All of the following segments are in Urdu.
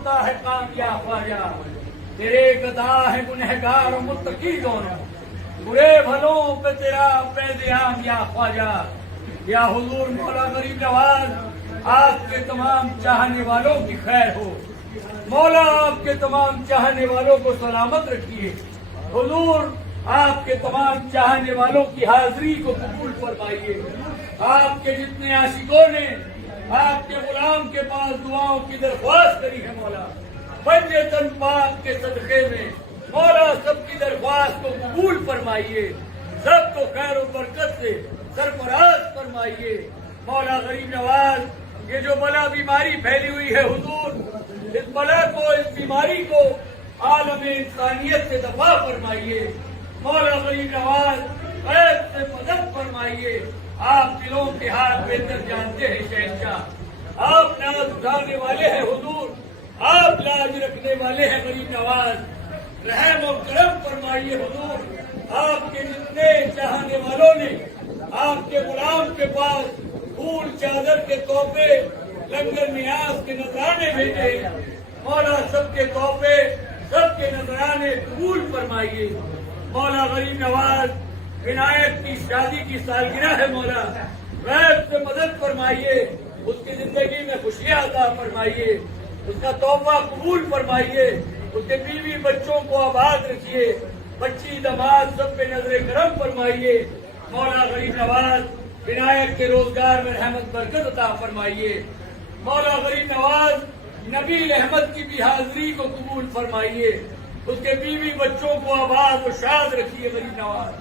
کرتا ہے کامیاب خواجہ، تیرے گدا ہے گنہگار و متقی دونوں، برے بھلوں پہ تیرا پیدیام یا خواجہ۔ یا حضور مولا غریب نواز، آپ کے تمام چاہنے والوں کی خیر ہو، مولا آپ کے تمام چاہنے والوں کو سلامت رکھیے، حضور آپ کے تمام چاہنے والوں کی حاضری کو قبول فرمائیے۔ آپ کے جتنے عاشقوں نے آپ کے غلام کے پاس دعاؤں کی درخواست کری ہے مولا، بندے تن پاک کے صدقے میں مولا سب کی درخواست کو قبول فرمائیے، سب کو خیر و برکت سے سرفراز فرمائیے۔ مولا غریب نواز، یہ جو بلا بیماری پھیلی ہوئی ہے حضور، اس بلا کو، اس بیماری کو عالم انسانیت سے دفع فرمائیے۔ مولا غریب نواز، غیب سے مدد فرمائیے۔ آپ دلوں کے حال بہتر جانتے ہیں شہنشاہ، آپ ناز اٹھانے والے ہیں حضور، آپ لاج رکھنے والے ہیں غریب نواز، رحم و کرم فرمائیے حضور۔ آپ کے جتنے چاہنے والوں نے آپ کے غلام کے پاس پھول چادر کے تحفے، لنگر نیاز کے نذرانے بھیجے، مولا سب کے تحفے، سب کے نذرانے قبول فرمائیے۔ مولا غریب نواز، عنایت کی شادی کی سالگرہ ہے مولا، غیب سے مدد فرمائیے، اس کی زندگی میں خوشیاں عطا فرمائیے، اس کا تحفہ قبول فرمائیے، اس کے بیوی بچوں کو آباد رکھیے، بچی دماد سب پہ نظر کرم فرمائیے۔ مولا غریب نواز، عنایت کے روزگار میں رحمت برکت عطا فرمائیے۔ مولا غریب نواز، نبی احمد کی بھی حاضری کو قبول فرمائیے، اس کے بیوی بچوں کو آباد و شاد رکھیے غریب نواز۔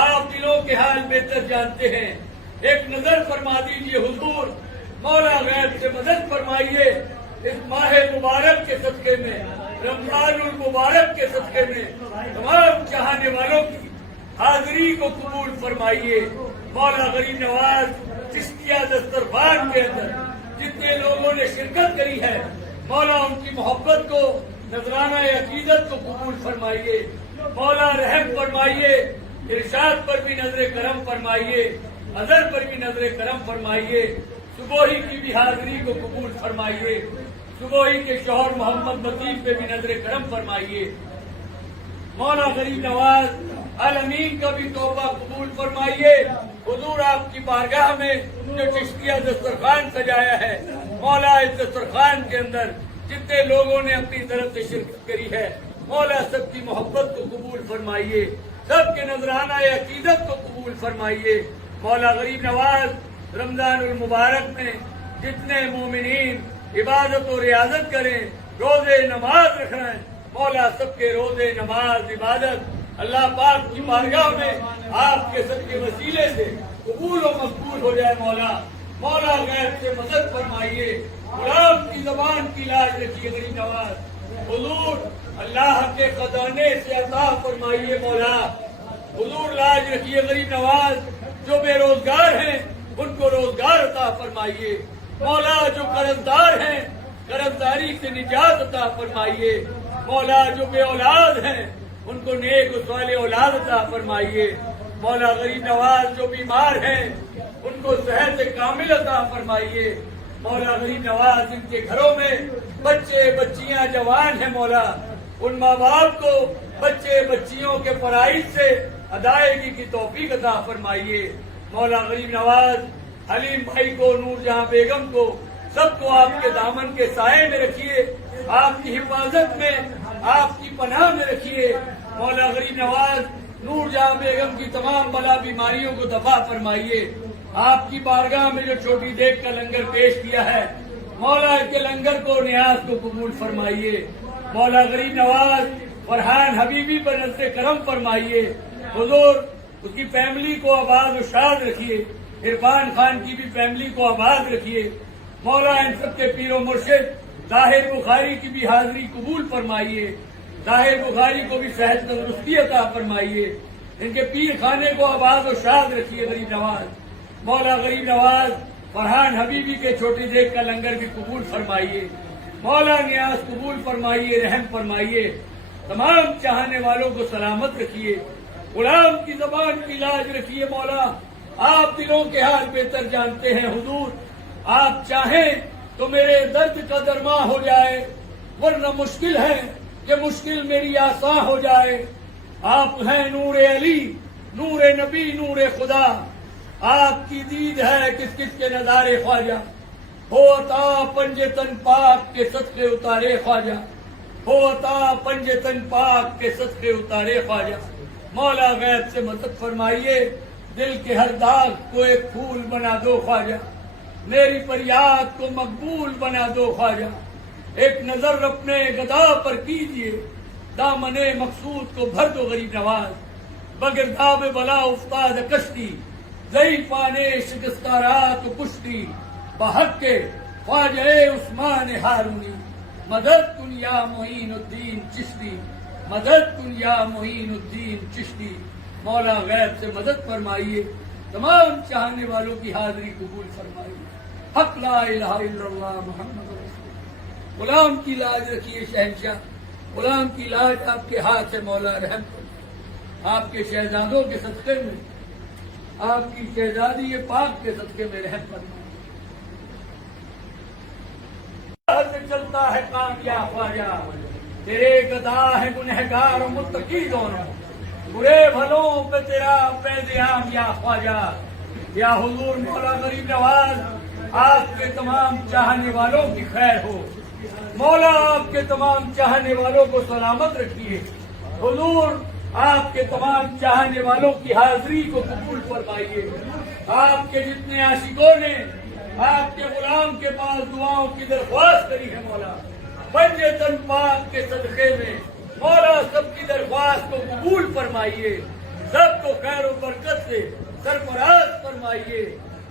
آپ دلوں کے حال بہتر جانتے ہیں، ایک نظر فرما دیجیے حضور، مولا غیب سے مدد فرمائیے، اس ماہ مبارک کے صدقے میں، رمضان المبارک کے صدقے میں تمام چاہنے والوں کی حاضری کو قبول فرمائیے۔ مولا غریب نواز، چشتیہ دسترخوان کے اندر جتنے لوگوں نے شرکت کری ہے، مولا ان کی محبت کو، نذرانہ عقیدت کو قبول فرمائیے، مولا رحم فرمائیے، ارشاد پر بھی نظر کرم فرمائیے، اظہر پر بھی نظر کرم فرمائیے، صبوحی کی بھی حاضری کو قبول فرمائیے، صبوحی کے شوہر محمد متین پہ بھی نظر کرم فرمائیے۔ مولا غریب نواز، عالمین کا بھی توبہ قبول فرمائیے۔ حضور آپ کی بارگاہ میں جو چشتیہ دسترخوان سجایا ہے، مولا اس دسترخوان کے اندر جتنے لوگوں نے اپنی طرف سے شرکت کری ہے، مولا سب کی محبت کو قبول فرمائیے، سب کے نذرانہ عقیدت کو قبول فرمائیے۔ مولا غریب نواز، رمضان المبارک میں جتنے مومنین عبادت و ریاضت کریں، روزے نماز رکھیں، مولا سب کے روزے نماز عبادت اللہ پاک کی بارگاہ میں آپ کے سب کے وسیلے سے قبول و مقبول ہو جائے۔ مولا غیب سے مدد فرمائیے، غلام کی زبان کی لاج رکھیے غریب نواز، حضور اللہ کے خزانے سے عطا فرمائیے۔ مولا حضور لاج رکھیے غریب نواز، جو بے روزگار ہیں ان کو روزگار عطا فرمائیے، مولا جو قرض دار ہیں قرض داری سے نجات عطا فرمائیے، مولا جو بے اولاد ہیں ان کو نیک و صالح اولاد عطا فرمائیے، مولا غریب نواز جو بیمار ہیں ان کو صحت کامل عطا فرمائیے، مولا غریب نواز جن کے گھروں میں بچے بچیاں جوان ہیں، مولا ان ماں باپ کو بچے بچیوں کے فرائض سے ادائیگی کی توفیق عطا فرمائیے۔ مولا غریب نواز، حلیم بھائی کو، نور جہاں بیگم کو، سب کو آپ کے دامن کے سائے میں رکھیے، آپ کی حفاظت میں، آپ کی پناہ میں رکھیے۔ مولا غریب نواز، نور جہاں بیگم کی تمام بلا بیماریوں کو دفع فرمائیے۔ آپ کی بارگاہ میں جو چھوٹی دیگ کا لنگر پیش کیا ہے، مولا کے لنگر کو، نیاز کو قبول فرمائیے۔ مولا غریب نواز، فرحان حبیبی پر نظر کرم فرمائیے، حضور اس کی فیملی کو آباد و شاد رکھیے، عرفان خان کی بھی فیملی کو آباد رکھیے، مولا ان سب کے پیر و مرشد طاہر بخاری کی بھی حاضری قبول فرمائیے، طاہر بخاری کو بھی صحت تندرستی عطا فرمائیے، ان کے پیر خانے کو آباد و شاد رکھیے غریب نواز۔ مولا غریب نواز، فرحان حبیبی کے چھوٹی دیگ کا لنگر بھی قبول فرمائیے، مولا نیاز قبول فرمائیے، رحم فرمائیے، تمام چاہنے والوں کو سلامت رکھیے، غلام کی زبان کی لاج رکھیے۔ مولا آپ دلوں کے حال بہتر جانتے ہیں، حضور آپ چاہیں تو میرے درد کا درما ہو جائے، ورنہ مشکل ہے کہ مشکل میری آسان ہو جائے. آپ ہیں نور علی، نور نبی، نور خدا. آپ کی دید ہے کس کس کے نظارے خواجہ. ہو عطا پنج تن پاک کے صدقے اتارے خواجہ. ہو عطا پنج تن پاک کے صدقے اتارے خواجہ. مولا غیب سے مدد فرمائیے، دل کے ہر داغ کو ایک پھول بنا دو خواجہ. میری فریاد کو مقبول بنا دو خواجہ. ایک نظر اپنے گدا پر کیجیے، دامن مقصود کو بھر دو غریب نواز. بگرداب بلا افتاد کشتی، ضعیفانے شکستہ رات و کشتی. بحق کے خواجہ عثمان ہارونی، مدد کن یا معین الدین چشتی، مدد کن یا معین الدین چشتی. مولا غیب سے مدد فرمائیے، تمام چاہنے والوں کی حاضری قبول فرمائیے. حق لا الہ الا اللہ محمد رسول اللہ. غلام کی لاج رکھیے شہنشاہ، غلام کی لاج آپ کے ہاتھ سے مولا رحم کرے. آپ کے شہزادوں کے صدقے میں، آپ کی شہزادی پاک کے صدقے میں رحم فرمائے. سے چلتا ہے کام یا خواجہ، تیرے گدا ہے گنہگار و متقی دونوں. برے بھلوں پہ تیرا پیدیام یا خواجہ. یا حضور مولا غریب نواز، آپ کے تمام چاہنے والوں کی خیر ہو. مولا آپ کے تمام چاہنے والوں کو سلامت رکھیے. حضور آپ کے تمام چاہنے والوں کی حاضری کو قبول فرمائیے. آپ کے جتنے عاشقوں نے آپ کے غلام کے پاس دعاؤں کی درخواست کری ہے مولا، پنج تن پاک کے صدقے میں مولا سب کی درخواست کو قبول فرمائیے. سب کو خیر و برکت سے سرفراز فرمائیے.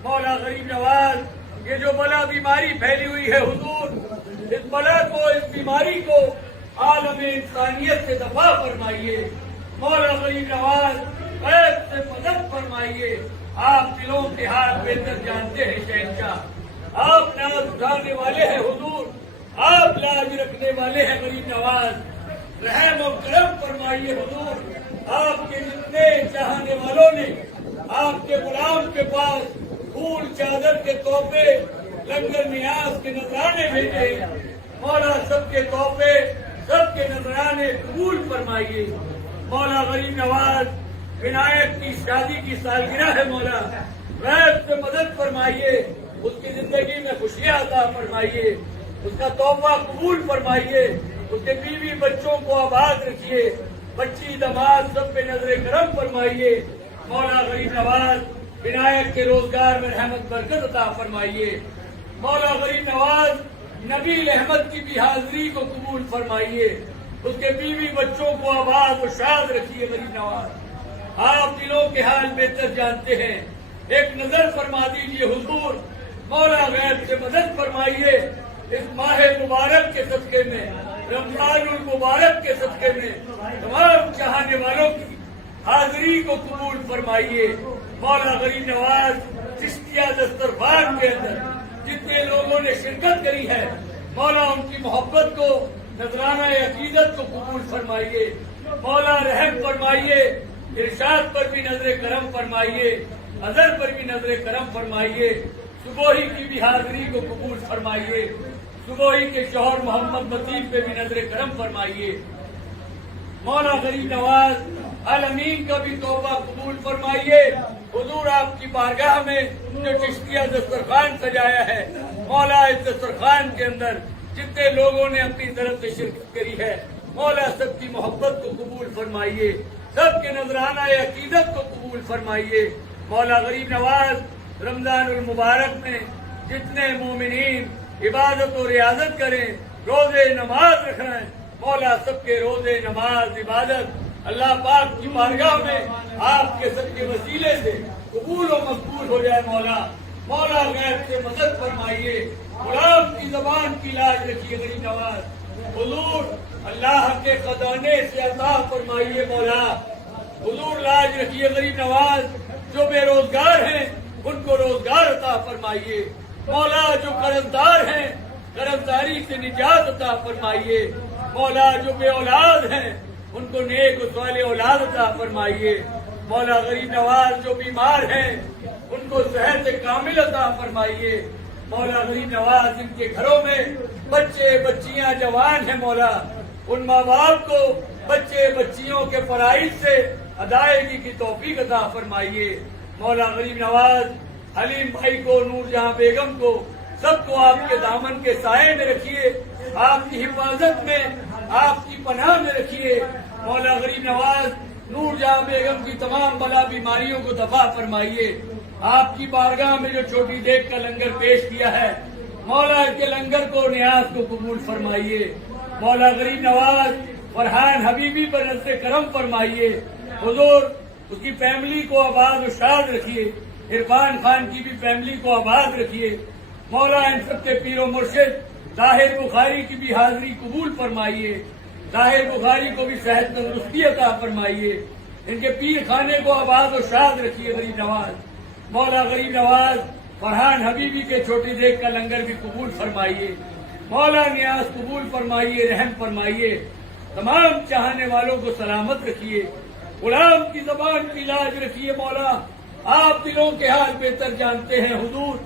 مولا غریب نواز، یہ جو بلا بیماری پھیلی ہوئی ہے حضور، اس بلا کو، اس بیماری کو عالم انسانیت سے دفاع فرمائیے. مولا غریب نواز غیب سے مدد فرمائیے. آپ دلوں کے حال بہتر جانتے ہیں شہنشاہ. آپ ناز اٹھانے والے ہیں حضور، آپ لاج رکھنے والے ہیں غریب نواز. رحم و کرم فرمائیے حضور. آپ کے جتنے چاہنے والوں نے آپ کے غلام کے پاس پھول چادر کے تحفے، لنگر نیاز کے نذرانے بھیجے، مولا سب کے تحفے، سب کے نذرانے قبول فرمائیے. مولا غریب نواز، عنایت کی شادی کی سالگرہ ہے مولا، غیب سے مدد فرمائیے. اس کی زندگی میں خوشیاں عطا فرمائیے. اس کا تحفہ قبول فرمائیے. اس کے بیوی بچوں کو آباد رکھیے. بچی دماد سب پہ نظر کرم فرمائیے. مولا غریب نواز، عنایت کے روزگار میں رحمت برکت عطا فرمائیے. مولا غریب نواز، نبی احمد کی بھی حاضری کو قبول فرمائیے. اس کے بیوی بچوں کو آباد و شاد رکھیے. غریب نواز، آپ دلوں کے حال بہتر جانتے ہیں. ایک نظر فرما دیجیے حضور. مولا غیب سے مدد فرمائیے. اس ماہ مبارک کے صدقے میں، رمضان المبارک کے صدقے میں تمام چاہنے والوں کی حاضری کو قبول فرمائیے. مولا غریب نواز، چشتیہ دسترخوان کے اندر جتنے لوگوں نے شرکت کری ہے، مولا ان کی محبت کو، نذرانہ عقیدت کو قبول فرمائیے. مولا رحم فرمائیے. ارشاد پر بھی نظر کرم فرمائیے. اظہر پر بھی نظر کرم فرمائیے. صبوحی کی بھی حاضری کو قبول فرمائیے. صبوحی کے شوہر محمد مطیب پہ بھی نظر کرم فرمائیے. مولا غریب نواز، عالمین کا بھی توبہ قبول فرمائیے. حضور آپ کی بارگاہ میں جو چشتیہ دسترخوان سجایا ہے، مولا اس دسترخوان کے اندر جتنے لوگوں نے اپنی طرف سے شرکت کری ہے، مولا سب کی محبت کو قبول فرمائیے. سب کے نذرانہ عقیدت کو قبول فرمائیے. مولا غریب نواز، رمضان المبارک میں جتنے مومنین عبادت و ریاضت کریں، روزے نماز رکھیں، مولا سب کے روزے نماز عبادت اللہ پاک کی بارگاہ میں آپ کے سب کے وسیلے سے قبول و مقبول ہو جائے. مولا غیب سے مدد فرمائیے. غلام کی زبان کی لاج رکھیے. غریب نواز، حضور اللہ کے خزانے سے عطا فرمائیے. مولا حضور لاج رکھیے. غریب نواز، جو بے روزگار ہیں ان کو روزگار عطا فرمائیے. مولا جو قرض دار ہیں، قرض داری سے نجات عطا فرمائیے. مولا جو بے اولاد ہیں ان کو نیک و صالح اولاد عطا فرمائیے. مولا غریب نواز، جو بیمار ہیں ان کو صحت کامل عطا فرمائیے. مولا غریب نواز، جن کے گھروں میں بچے بچیاں جوان ہیں مولا، ان ماں باپ کو بچے بچیوں کے فرائض سے ادائیگی کی توفیق عطا فرمائیے مولا۔ غریب نواز حلیم بھائی کو، نور جہاں بیگم کو، سب کو آپ کے دامن کے سائے میں رکھیے، آپ کی حفاظت میں، آپ کی پناہ میں رکھیے مولا۔ غریب نواز نور جہاں بیگم کی تمام بلا بیماریوں کو دفع فرمائیے۔ آپ کی بارگاہ میں جو چھوٹی دیگ کا لنگر پیش کیا ہے مولا، کے لنگر کو، نیاز کو قبول فرمائیے مولا۔ غریب نواز فرحان حبیبی پر نظر کرم فرمائیے، حضور اس کی فیملی کو آباد و شاد رکھیے، عرفان خان کی بھی فیملی کو آباد رکھیے مولا۔ ان سب کے پیر و مرشد طاہر بخاری کی بھی حاضری قبول فرمائیے، طاہر بخاری کو بھی صحت تندرستی عطا فرمائیے، ان کے پیر خانے کو آباد و شاد رکھیے غریب نواز مولا۔ غریب نواز فرحان حبیبی کے چھوٹی دیگ کا لنگر بھی قبول فرمائیے مولا۔ نیاز قبول فرمائیے، رحم فرمائیے، تمام چاہنے والوں کو سلامت رکھیے، غلام کی زبان کی لاج رکھیے مولا۔ آپ دلوں کے حال بہتر جانتے ہیں حضور،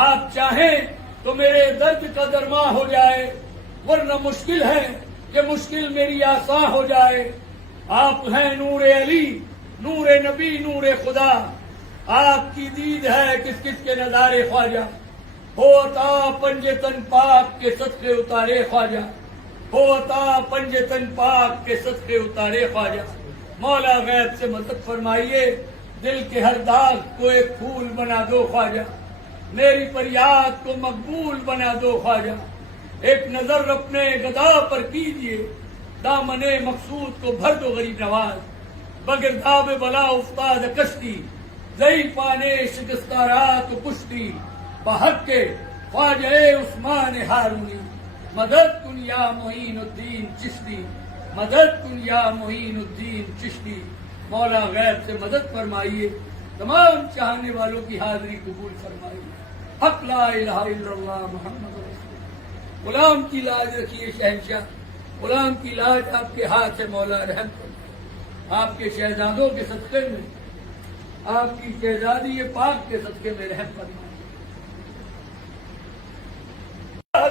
آپ چاہیں تو میرے درد کا درما ہو جائے، ورنہ مشکل ہے کہ مشکل میری آسان ہو جائے۔ آپ ہیں نور علی، نور نبی، نور خدا، آپ کی دید ہے کس کس کے نظارے خواجہ، ہو عطا پنج تن پاک کے صدقے اتارے خواجہ، ہو عطا پنج تن پاک کے صدقے اتارے خواجہ مولا۔ غیب سے مدد فرمائیے، دل کے ہر داغ کو ایک پھول بنا دو خواجہ، میری فریاد کو مقبول بنا دو خواجہ۔ ایک نظر اپنے گدا پر کیجیے، دامن مقصود کو بھر دو غریب نواز، بگرداب بلا افتاد کشتی، ضعیفانے شکستہ رات و کشتی، بحق کے خواجہ عثمان ہارونی، مدد کن یا معین الدین چشتی، مدد کن یا معین الدین چشتی مولا۔ غیب سے مدد فرمائیے، تمام چاہنے والوں کی حاضری قبول فرمائیے۔ حق لا الہ الا اللہ محمد رسول اللہ۔ غلام کی لاج رکھیے شہنشاہ، غلام کی لاج آپ کے ہاتھ ہے مولا، رحم فرمائیے۔ آپ کے شہزادوں کے صدقے میں، آپ کی شہزادی پاک کے صدقے میں رحم فرمائیے۔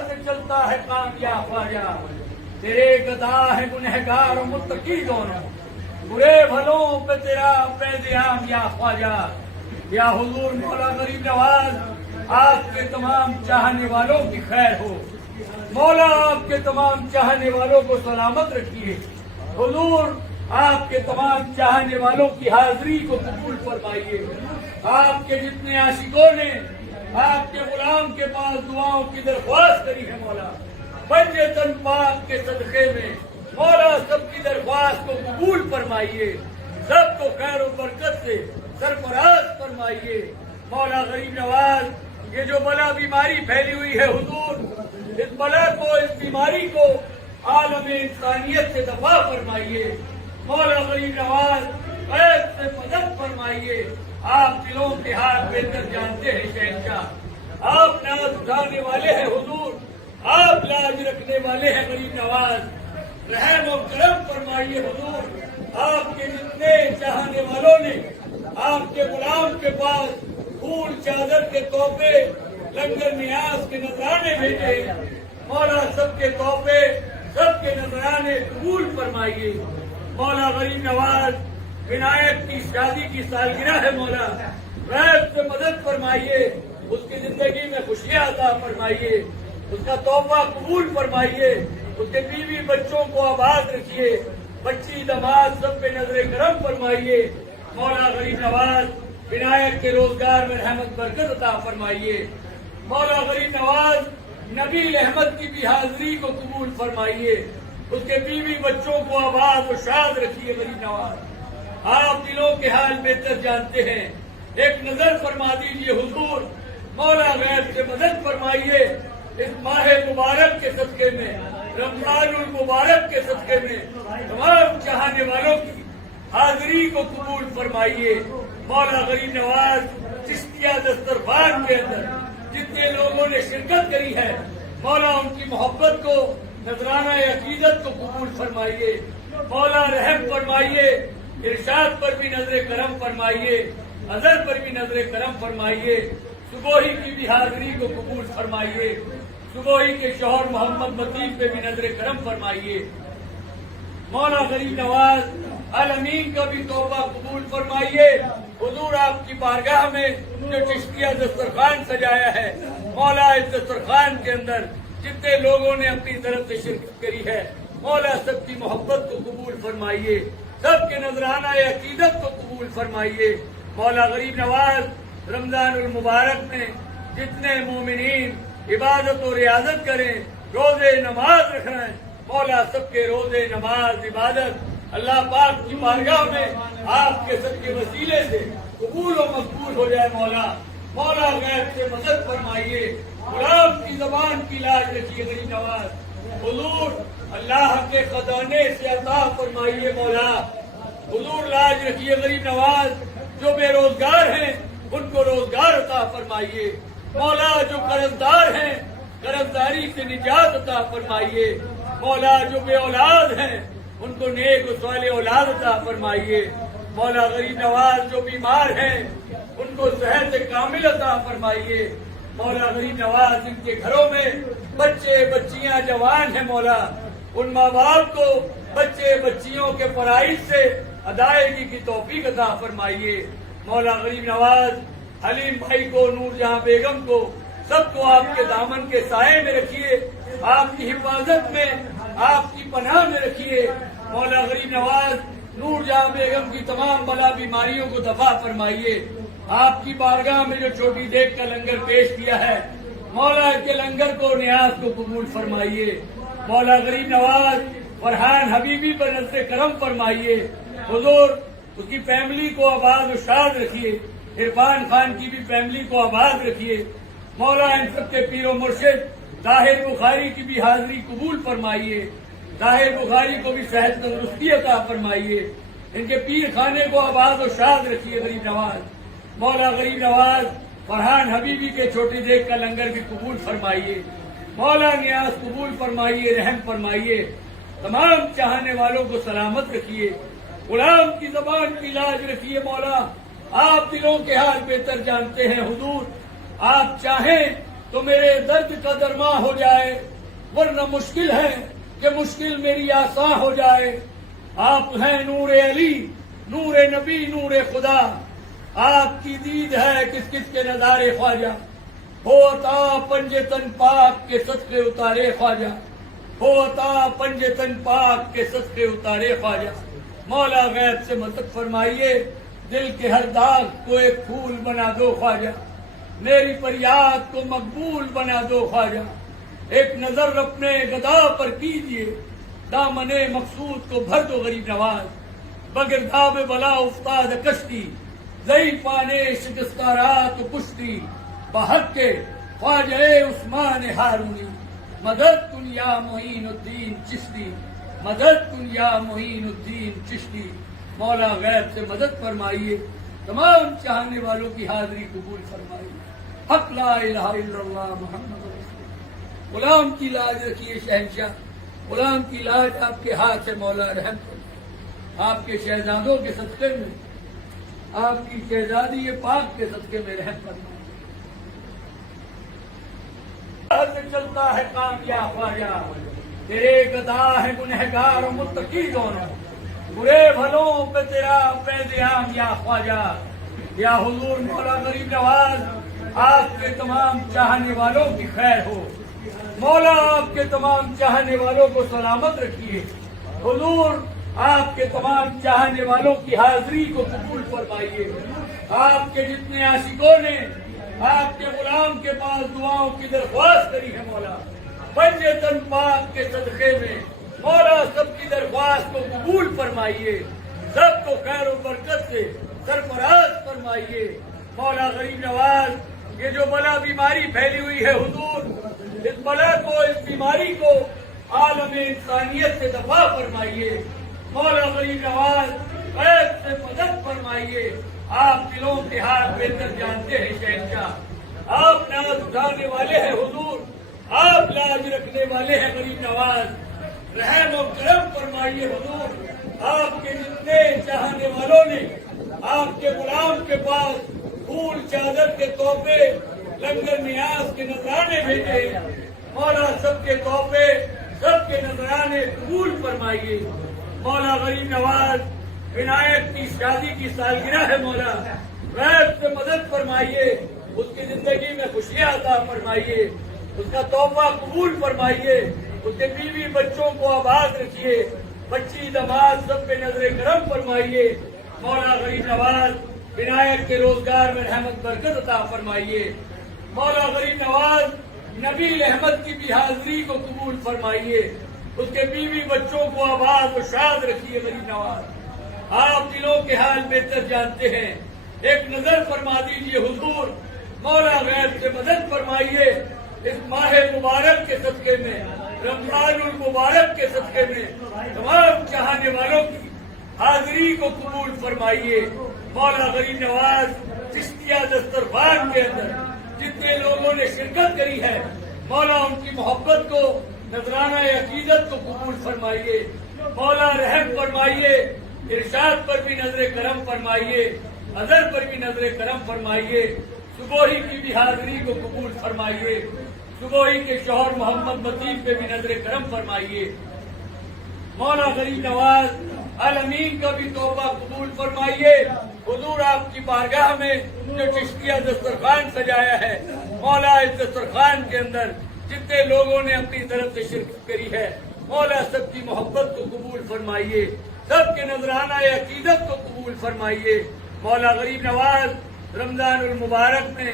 سے چلتا ہے کام یا خواجہ، تیرے گدا ہے گنہگار و متقی دونوں، برے بھلوں پہ تیرا فیض عام یا خواجہ۔ یا حضور مولا غریب نواز آپ کے تمام چاہنے والوں کی خیر ہو مولا، آپ کے تمام چاہنے والوں کو سلامت رکھیے حضور، آپ کے تمام چاہنے والوں کی حاضری کو قبول فرمائیے۔ آپ کے جتنے عاشقوں نے آپ کے غلام کے پاس دعاؤں کی درخواست کری ہے مولا، پنج تن پاک کے صدقے میں مولا سب کی درخواست کو قبول فرمائیے، سب کو خیر و برکت سے سرفراز فرمائیے مولا۔ غریب نواز یہ جو بلا بیماری پھیلی ہوئی ہے حضور، اس بلا کو، اس بیماری کو عالم انسانیت سے دفع فرمائیے مولا۔ غریب نواز غیب سے مدد فرمائیے، آپ دلوں کے حال بہتر جانتے ہیں شہنشاہ، آپ ناز اٹھانے والے ہیں حضور، آپ لاج رکھنے والے ہیں غریب نواز، رحم و کرم فرمائیے حضور۔ آپ کے جتنے چاہنے والوں نے آپ کے غلام کے پاس پھول چادر کے تحفے، لنگر نیاز کے نذرانے بھیجے مولا، سب کے تحفے، سب کے نذرانے قبول فرمائیے مولا۔ غریب نواز عنایت کی شادی کی سالگرہ ہے مولا، غیب سے مدد فرمائیے، اس کی زندگی میں خوشیاں عطا فرمائیے، اس کا تحفہ قبول فرمائیے، اس کے بیوی بچوں کو آباد رکھیے، بچی دماد سب پہ نظر کرم فرمائیے مولا۔ غریب نواز عنایت کے روزگار میں رحمت برکت عطا فرمائیے مولا۔ غریب نواز نبیل احمد کی بھی حاضری کو قبول فرمائیے، اس کے بیوی بچوں کو آباد و شاد رکھیے غریب نواز، آپ دلوں کے حال بہتر جانتے ہیں۔ ایک نظر فرما دیجیے حضور مولا، غیب سے مدد فرمائیے، اس ماہ مبارک کے صدقے میں، رمضان المبارک کے صدقے میں تمام چاہنے والوں کی حاضری کو قبول فرمائیے مولا۔ غریب نواز چشتیہ دسترخوان کے اندر جتنے لوگوں نے شرکت کری ہے مولا، ان کی محبت کو، نذرانہ عقیدت کو قبول فرمائیے مولا، رحم فرمائیے، ارشاد پر بھی نظر کرم فرمائیے، اظہر پر بھی نظر کرم فرمائیے، صبوحی کی بھی حاضری کو قبول فرمائیے صبحی کے شوہر محمد مطیب پہ بھی نظر کرم فرمائیے. مولا غریب نواز الامین کا بھی توبہ قبول فرمائیے. حضور آپ کی بارگاہ میں جو چشتیہ دسترخوان سجایا ہے، مولا اس دسترخوان کے اندر جتنے لوگوں نے اپنی طرف سے شرکت کری ہے، مولا سب کی محبت کو قبول فرمائیے، سب کے نذرانہ عقیدت کو قبول فرمائیے. مولا غریب نواز رمضان المبارک میں جتنے مومنین عبادت و ریاضت کریں، روزے نماز رکھیں، مولا سب کے روزے نماز عبادت اللہ پاک کی بارگاہ میں آپ کے سب کے وسیلے سے قبول و مقبول ہو جائے. مولا غیب سے مدد فرمائیے. غلام کی زبان کی لاج رکھیے غریب نواز. حضور اللہ کے خزانے سے عطا فرمائیے. مولا حضور لاج رکھیے غریب نواز. جو بے روزگار ہیں ان کو روزگار عطا فرمائیے. مولا جو قرض دار ہیں قرض داری سے نجات عطا فرمائیے. مولا جو بے اولاد ہیں ان کو نیک و صالح اولاد عطا فرمائیے. مولا غریب نواز جو بیمار ہیں ان کو صحت کامل عطا فرمائیے. مولا غریب نواز ان کے گھروں میں بچے بچیاں جوان ہیں، مولا ان ماں باپ کو بچے بچیوں کے فرائض سے ادائیگی کی توفیق عطا فرمائیے. مولا غریب نواز حلیم بھائی کو، نور جہاں بیگم کو، سب کو آپ کے دامن کے سائے میں رکھیے، آپ کی حفاظت میں، آپ کی پناہ میں رکھیے. مولا غریب نواز نور جہاں بیگم کی تمام بلا بیماریوں کو دفع فرمائیے. آپ کی بارگاہ میں جو چھوٹی دیگ کا لنگر پیش کیا ہے، مولا کے لنگر کو نیاز کو قبول فرمائیے. مولا غریب نواز فرحان حبیبی پر نظر کرم فرمائیے. حضور اس کی فیملی کو آباد و شاد رکھیے. عرفان خان کی بھی فیملی کو آباد رکھیے. مولا ان سب کے پیر و مرشد طاہر بخاری کی بھی حاضری قبول فرمائیے. طاہر بخاری کو بھی صحت تندرستی عطا فرمائیے. ان کے پیر خانے کو آباد و شاد رکھیے غریب نواز. مولا غریب نواز فرحان حبیبی کے چھوٹی دیگ کا لنگر بھی قبول فرمائیے. مولا نیاز قبول فرمائیے، رحم فرمائیے. تمام چاہنے والوں کو سلامت رکھیے. غلام کی زبان کی لاج رکھیے. مولا آپ دلوں کے حال بہتر جانتے ہیں. حضور آپ چاہیں تو میرے درد کا درما ہو جائے، ورنہ مشکل ہے کہ مشکل میری آساں ہو جائے. آپ ہیں نور علی، نور نبی، نور خدا. آپ کی دید ہے کس کس کے نظارے خواجہ. ہو عطا پنجے تن پاک کے صدقے اتارے خواجہ. ہو عطا پنجے تن پاک کے صدقے اتارے خواجہ. مولا غیب سے مدد فرمائیے. دل کے ہر داغ کو ایک پھول بنا دو خواجہ. میری فریاد کو مقبول بنا دو خواجہ. ایک نظر اپنے گدا پر کیجیے، دامن مقصود کو بھر دو غریب نواز. بگرداب بلا افتاد کشتی، ضعیفان شکستہ رات کشتی. بحق کے خواجہ عثمان ہارونی، مدد کن یا معین الدین چشتی، مدد کن یا معین الدین چشتی. مولا غیب سے مدد فرمائیے. تمام چاہنے والوں کی حاضری قبول فرمائیے. حق لا الہ الا اللہ محمد رسول اللہ. غلام کی لاج رکھیے شہنشاہ. غلام کی لاج آپ کے ہاتھ سے مولا رحم فرمائے. آپ کے شہزادوں کے صدقے میں، آپ کی شہزادی پاک کے صدقے میں رحم فرمائے. چلتا ہے کام یا خواجہ، تیرے گدا ہے گنہگار و متقی دونوں. برے بھلوں پہ تیرا پیدیام یا خواجہ. یا حضور مولا غریب نواز آپ کے تمام چاہنے والوں کی خیر ہو. مولا آپ کے تمام چاہنے والوں کو سلامت رکھیے. حضور آپ کے تمام چاہنے والوں کی حاضری کو قبول فرمائیے. آپ کے جتنے عاشقوں نے آپ کے غلام کے پاس دعاؤں کی درخواست کری ہے، مولا پنجے تن پاک کے صدقے میں مولا سب کی درخواست کو قبول فرمائیے. سب کو خیر و برکت سے سرفراز فرمائیے. مولا غریب نواز یہ جو بلا بیماری پھیلی ہوئی ہے، حضور اس بلا کو، اس بیماری کو عالم انسانیت سے دفع فرمائیے. مولا غریب نواز غیب سے مدد فرمائیے. آپ دلوں کے حال بہتر جانتے ہیں شہنشاہ. آپ ناز اٹھانے والے ہیں حضور، آپ لاج رکھنے والے ہیں غریب نواز. رحم و کرم فرمائیے حضور. آپ کے جتنے چاہنے والوں نے آپ کے غلام کے پاس پھول چادر کے تحفے، لنگر نیاز کے نذرانے بھیجے، مولا سب کے تحفے سب کے نذرانے قبول فرمائیے. مولا غریب نواز عنایت کی شادی کی سالگرہ ہے مولا، غیب سے مدد فرمائیے، اس کی زندگی میں خوشیاں عطا فرمائیے، اس کا تحفہ قبول فرمائیے، اس کے بیوی بچوں کو آباد رکھیے، بچی دماد سب پہ نظر کرم فرمائیے. مولا غریب نواز عنایت کے روزگار میں رحمت برکت عطا فرمائیے. مولا غریب نواز نبی احمد کی بھی حاضری کو قبول فرمائیے، اس کے بیوی بچوں کو آباد و شاد رکھیے. غریب نواز آپ دلوں کے حال بہتر جانتے ہیں، ایک نظر فرما دیجیے حضور. مولا غیب سے مدد فرمائیے، اس ماہ مبارک کے صدقے میں، رمضان المبارک کے صدقے میں تمام چاہنے والوں کی حاضری کو قبول فرمائیے. مولا غریب نواز چشتیہ دسترخوان کے اندر جتنے لوگوں نے شرکت کری ہے، مولا ان کی محبت کو، نذرانہ عقیدت کو قبول فرمائیے. مولا رحم فرمائیے، ارشاد پر بھی نظر کرم فرمائیے، اظہر پر بھی نظر کرم فرمائیے. صبوحی کی بھی حاضری کو قبول فرمائیے، صبوحی کے شوہر محمد مطیب پہ بھی نظر کرم فرمائیے. مولا غریب نواز الامین کا بھی توبہ قبول فرمائیے. حضور آپ کی بارگاہ میں جو چشتیہ دسترخوان سجایا ہے، مولا اس دسترخوان کے اندر جتنے لوگوں نے اپنی طرف سے شرکت کری ہے، مولا سب کی محبت کو قبول فرمائیے، سب کے نذرانہ عقیدت کو قبول فرمائیے. مولا غریب نواز رمضان المبارک میں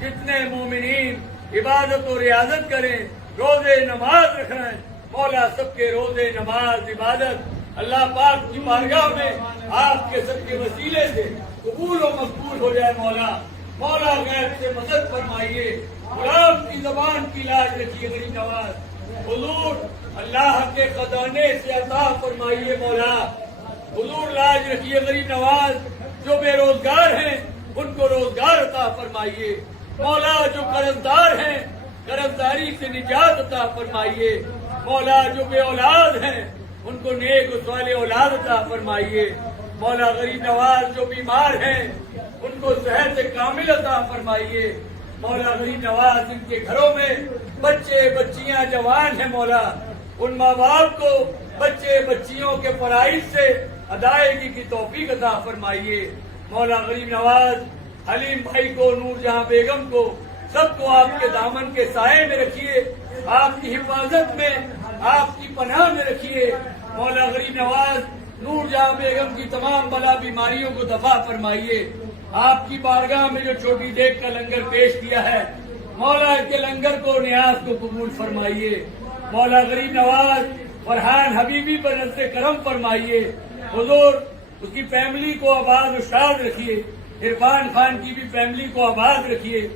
جتنے مومنین عبادت و ریاضت کریں، روزے نماز رکھیں، مولا سب کے روزے نماز عبادت اللہ پاک کی بارگاہ میں آپ کے سب کے وسیلے سے قبول و مقبول ہو جائے. مولا غیب سے مدد فرمائیے، غلام کی زبان کی لاج رکھیے. غریب نواز حضور اللہ کے خزانے سے عطا فرمائیے. مولا حضور لاج رکھیے. غریب نواز جو بے روزگار ہیں ان کو روزگار عطا فرمائیے. مولا جو قرض دار ہیں قرض داری سے نجات عطا فرمائیے. مولا جو بے اولاد ہیں ان کو نیک و صالح اولاد عطا فرمائیے. مولا غریب نواز جو بیمار ہیں ان کو صحت کامل عطا فرمائیے. مولا غریب نواز ان کے گھروں میں بچے بچیاں جوان ہیں، مولا ان ماں باپ کو بچے بچیوں کے فرائض سے ادائیگی کی توفیق عطا فرمائیے. مولا غریب نواز حلیم بھائی کو، نور جہاں بیگم کو، سب کو آپ کے دامن کے سائے میں رکھیے، آپ کی حفاظت میں، آپ کی پناہ میں رکھیے. مولا غریب نواز نور جہاں بیگم کی تمام بلا بیماریوں کو دفع فرمائیے. آپ کی بارگاہ میں جو چھوٹی دیگ کا لنگر پیش کیا ہے، مولا کے لنگر کو، نیاز کو قبول فرمائیے. مولا غریب نواز فرحان حبیبی پر نظر کرم فرمائیے. حضور اس کی فیملی کو آباد و شاد رکھیے، عرفان خان کی بھی فیملی کو آباد رکھیے.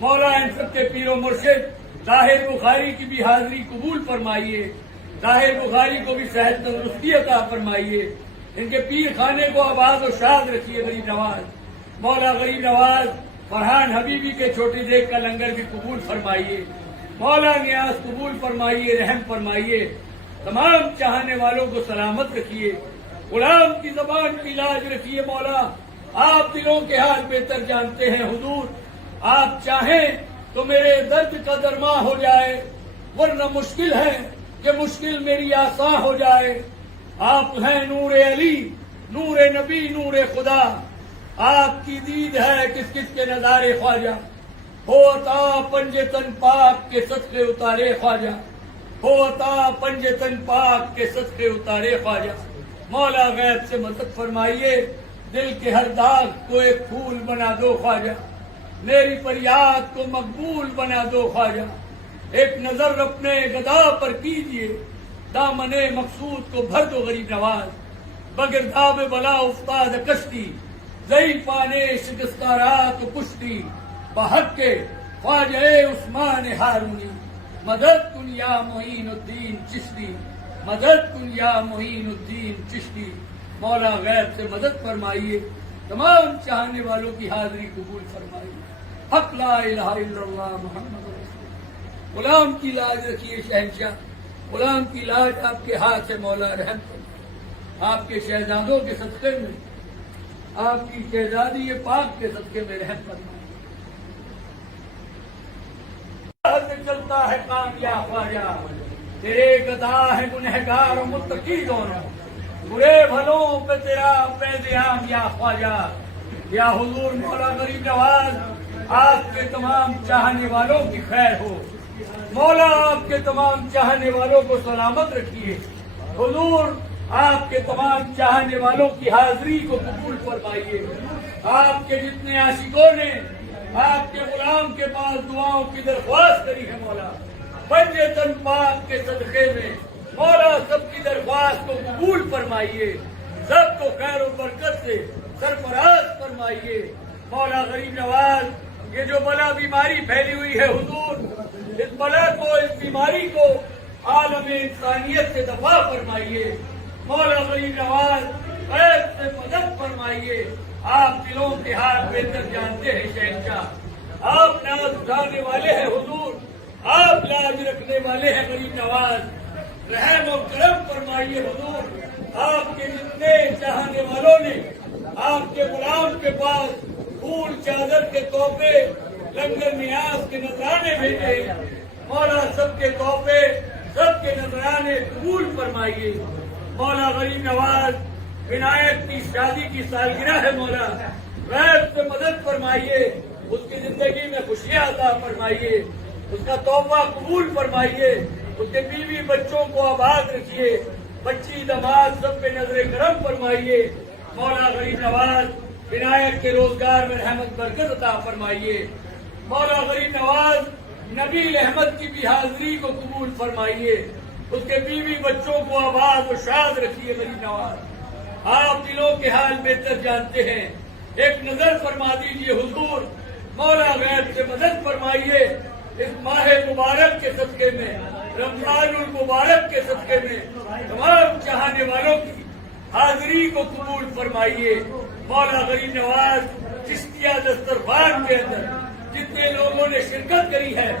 مولا ان سب کے پیر و مرشد طاہر بخاری کی بھی حاضری قبول فرمائیے. طاہر بخاری کو بھی صحت تندرستی عطا فرمائیے. ان کے پیر خانے کو آباد و شاد رکھیے. غریب نواز مولا غریب نواز فرحان حبیبی کے چھوٹی دیگ کا لنگر بھی قبول فرمائیے. مولا نیاز قبول فرمائیے، رحم فرمائیے. تمام چاہنے والوں کو سلامت رکھیے، غلام کی زبان کی لاج رکھیے. مولا آپ دلوں کے حال بہتر جانتے ہیں. حضور آپ چاہیں تو میرے درد کا درما ہو جائے، ورنہ مشکل ہے کہ مشکل میری آسان ہو جائے. آپ ہیں نور علی، نور نبی، نور خدا. آپ کی دید ہے کس کس کے نظارے خواجہ. ہو عطا پنج تن پاک کے صدقے اتارے خواجہ، ہو عطا پنج تن پاک کے صدقے اتارے خواجہ. مولا غیب سے مدد فرمائیے، دل کے ہر داغ کو ایک پھول بنا دو خواجہ، میری فریاد کو مقبول بنا دو خواجہ. ایک نظر اپنے گدا پر کیجیے، دامن مقصود کو بھر دو. غریب نواز بگرداب بلا افتاد کشتی، ضعیفانے شکستہ رات و کشتی. بحق کے خواجہ عثمان ہارونی، مدد کن یا معین الدین چشتی، مدد کن یا معین الدین چشتی. مولا غیب سے مدد فرمائیے، تمام چاہنے والوں کی حاضری قبول فرمائیے. حق لا الہ الا اللہ محمد رسول اللہ. غلام کی لاج رکھیے شہنشاہ، غلام کی لاج آپ کے ہاتھ ہے. مولا رحم فرمائیے، آپ کے شہزادوں کے صدقے میں، آپ کی شہزادی پاک کے صدقے میں رحم فرمائیے. سے چلتا ہوتا ہے کام یا خواجہ، تیرے گدا ہے گنہگار و متقی دونوں، برے بھلوں پہ تیرا پیدیام یا خواجہ، یا حضور مولا غریب نواز آپ کے تمام چاہنے والوں کی خیر ہو، مولا آپ کے تمام چاہنے والوں کو سلامت رکھیے، حضور آپ کے تمام چاہنے والوں کی حاضری کو قبول فرمائیے، آپ کے جتنے عاشقوں نے آپ کے غلام کے پاس دعاؤں کی درخواست کری ہے مولا، پنجے تن پاک کے صدقے میں مولا سب کی درخواست کو قبول فرمائیے، سب کو خیر و برکت سے سرفراز فرمائیے، مولا غریب نواز یہ جو بلا بیماری پھیلی ہوئی ہے حضور اس بلا کو، اس بیماری کو عالم انسانیت سے دفع فرمائیے، مولا غریب نواز خیر سے مدد فرمائیے، آپ دلوں کے حال بہتر جانتے ہیں شہنشاہ، آپ ناز اٹھانے والے ہیں حضور، آپ لاج رکھنے والے ہیں غریب نواز، رحم و کرم فرمائیے حضور، آپ کے جتنے چاہنے والوں نے آپ کے غلام کے پاس پھول چادر کے تحفے لنگر نیاز کے نذرانے بھیجے، مولا سب کے تحفے سب کے نذرانے قبول فرمائیے، مولا غریب نواز عنایت کی شادی کی سالگرہ ہے مولا، غیر سے مدد فرمائیے، اس کی زندگی میں خوشیاں عطا فرمائیے، اس کا تحفہ قبول فرمائیے، اس کے بیوی بچوں کو آباد رکھیے، بچی دماد سب پہ نظر کرم فرمائیے، مولا غریب نواز عنایت کے روزگار میں رحمت برکت عطا فرمائیے، مولا غریب نواز نبی احمد کی بھی حاضری کو قبول فرمائیے، اس کے بیوی بچوں کو آباد و شاد رکھیے غریب نواز، آپ دلوں کے حال بہتر جانتے ہیں، ایک نظر فرما دیجیے حضور، مولا غیب سے مدد فرمائیے، اس ماہ مبارک کے صدقے میں، رمضان المبارک کے صدقے میں تمام چاہنے والوں کی حاضری کو قبول فرمائیے، مولا غریب نواز چشتیہ دسترخوان کے اندر جتنے لوگوں نے شرکت کری ہے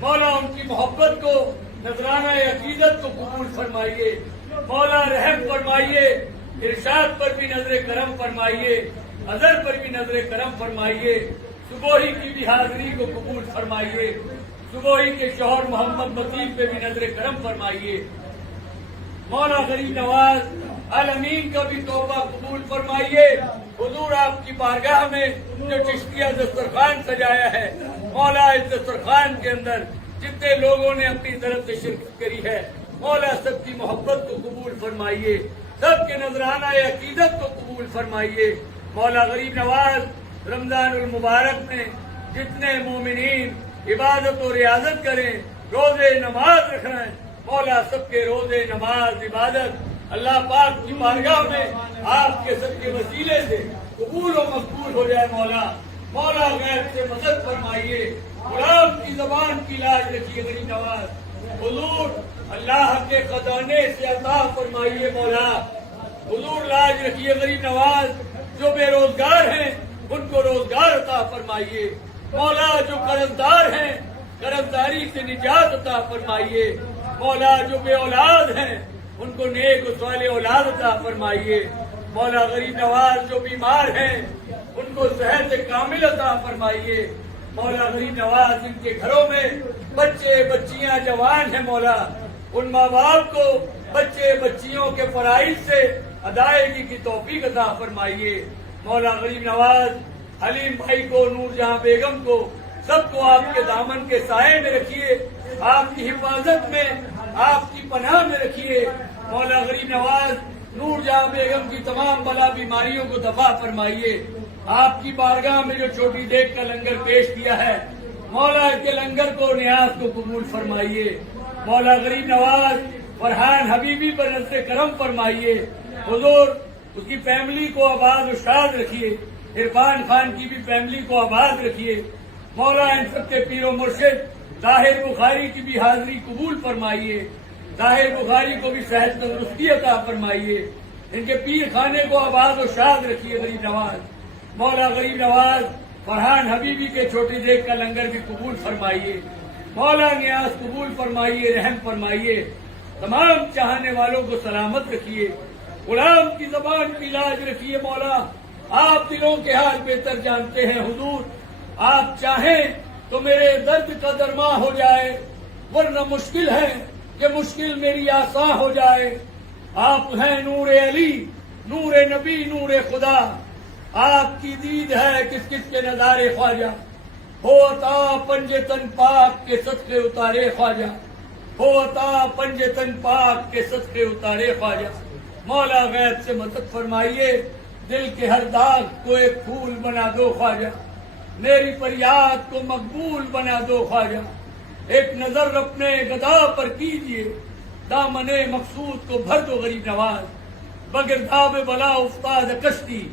مولا ان کی محبت کو، نذرانہ عقیدت کو قبول فرمائیے، مولا رحم فرمائیے، ارشاد پر بھی نظر کرم فرمائیے، اظہر پر بھی نظر کرم فرمائیے، صبوحی کی بھی حاضری کو قبول فرمائیے، صبوحی کے شوہر محمد مطیب پہ بھی نظر کرم فرمائیے، مولا غریب نواز الامین کا بھی توبہ قبول فرمائیے، حضور آپ کی بارگاہ میں جو چشتیہ دسترخوان سجایا ہے مولا اس دسترخوان کے اندر جتنے لوگوں نے اپنی طرف سے شرکت کری ہے مولا سب کی محبت کو قبول فرمائیے، سب کے نذرانہ عقیدت کو قبول فرمائیے، مولا غریب نواز رمضان المبارک میں جتنے مومنین عبادت و ریاضت کریں، روزے نماز رکھیں، مولا سب کے روزے نماز عبادت اللہ پاک کی بارگاہ میں آپ کے سب کے وسیلے سے قبول و مقبول ہو جائے، مولا غیب سے مدد فرمائیے، غلام کی زبان کی لاج رکھیے غریب نواز، حضور اللہ کے خزانے سے عطا فرمائیے، مولا حضور لاج رکھیے غریب نواز، جو بے روزگار ہیں ان کو روزگار عطا فرمائیے، مولا جو قرض دار ہیں قرض داری سے نجات عطا فرمائیے، مولا جو بے اولاد ہیں ان کو نیک و صالح اولاد عطا فرمائیے، مولا غریب نواز جو بیمار ہیں ان کو صحت کامل عطا فرمائیے، مولا غریب نواز جن کے گھروں میں بچے بچیاں جوان ہیں مولا ان ماں باپ کو بچے بچیوں کے فرائض سے ادائیگی کی توفیق عطا فرمائیے، مولا غریب نواز حلیم بھائی کو، نور جہاں بیگم کو، سب کو آپ کے دامن کے سائے میں رکھیے، آپ کی حفاظت میں آپ کی پناہ میں رکھیے، مولا غریب نواز نور جہاں بیگم کی تمام بلا بیماریوں کو دفع فرمائیے، آپ کی بارگاہ میں جو چھوٹی دیگ کا لنگر پیش کیا ہے مولا کے لنگر کو نیاز کو قبول فرمائیے، مولا غریب نواز فرحان حبیبی پر نظر کرم فرمائیے، حضور اس کی فیملی کو آباد و شاد رکھیے، عرفان خان کی بھی فیملی کو آباد رکھیے، مولا ان سب کے پیر و مرشد طاہر بخاری کی بھی حاضری قبول فرمائیے، طاہر بخاری کو بھی صحت تندرستی عطا فرمائیے، ان کے پیر خانے کو آباد و شاد رکھیے غریب نواز، مولا غریب نواز فرحان حبیبی کے چھوٹی دیگ کا لنگر بھی قبول فرمائیے، مولا نیاز قبول فرمائیے، رحم فرمائیے، تمام چاہنے والوں کو سلامت رکھیے، غلام کی زبان کی لاج رکھیے، مولا آپ دلوں کے حال بہتر جانتے ہیں، حضور آپ چاہیں تو میرے درد کا درما ہو جائے، ورنہ مشکل ہے کہ مشکل میری آسان ہو جائے. آپ ہیں نور علی، نور نبی، نور خدا. آپ کی دید ہے کس کس کے نظارے خواجہ. ہو عطا پنج تن پاک کے صدقے اتارے خواجہ. ہو عطا پنج تن پاک کے صدقے اتارے خواجہ. مولا غیب سے مدد فرمائیے، دل کے ہر داغ کو ایک پھول بنا دو خواجہ. میری فریاد کو مقبول بنا دو خواجہ. ایک نظر اپنے گدا پر کیجیے، دامن مقصود کو بھر دو غریب نواز. بگرداب بلا افتاد کشتی،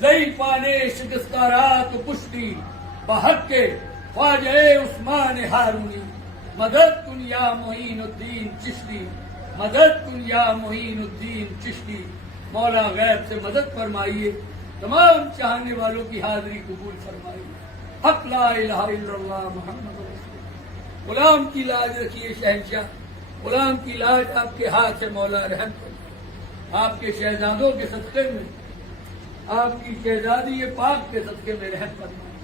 ضعیفانے شکستہ رات و کشتی. بحق کے خواجہ عثمان ہارونی، مدد کن یا معین الدین چشتی، مدد کن یا معین الدین چشتی. مولا غیب سے مدد فرمائیے، تمام چاہنے والوں کی حاضری قبول فرمائیے. حق لا الہ الا اللہ محمد رسول اللہ. غلام کی لاج رکھیے شہنشاہ، غلام کی لاج آپ کے ہاتھ سے مولا رحم کرے. آپ کے شہزادوں کے صدقے میں، آپ کی شہزادی پاک کے صدقے میں رحم فرمائے.